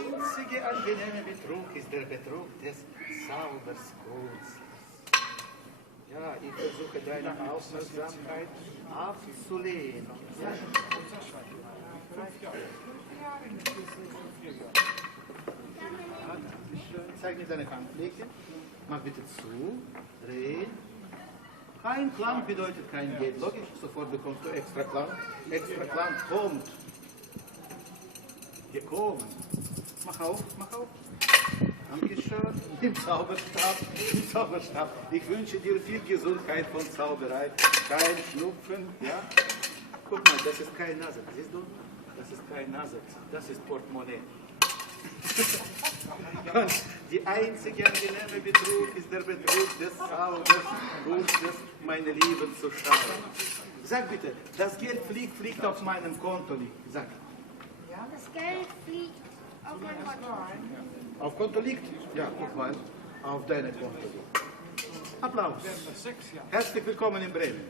einzige angenehme Betrug ist der Betrug des Zauberskünsters. Ja, ich versuche deine Aufmerksamkeit abzulehnen. Ja. Zeig mir deine Handfläche. Mach bitte zu. Dreh. Kein Klang bedeutet kein Geld. Logisch, sofort bekommst du extra Klang. Extra Klang kommt. Gekommen. Mach auf, mach auf. Dankeschön. Im Zauberstab. Im Zauberstab. Ich wünsche dir viel Gesundheit von Zauberei. Kein Schnupfen. Ja? Guck mal, das ist kein Nase. Siehst du? Das ist kein Nase. Das ist Portemonnaie. Und die einzige angenehme Betrug ist der Betrug des Zauberskünstes, meine Lieben zu schauen. Sag bitte, das Geld fliegt auf meinem Konto liegt. Sag. Das Geld fliegt auf mein Konto. Auf Konto liegt? Ja, guck mal, auf deinem Konto liegt. Applaus. Herzlich willkommen in Bremen.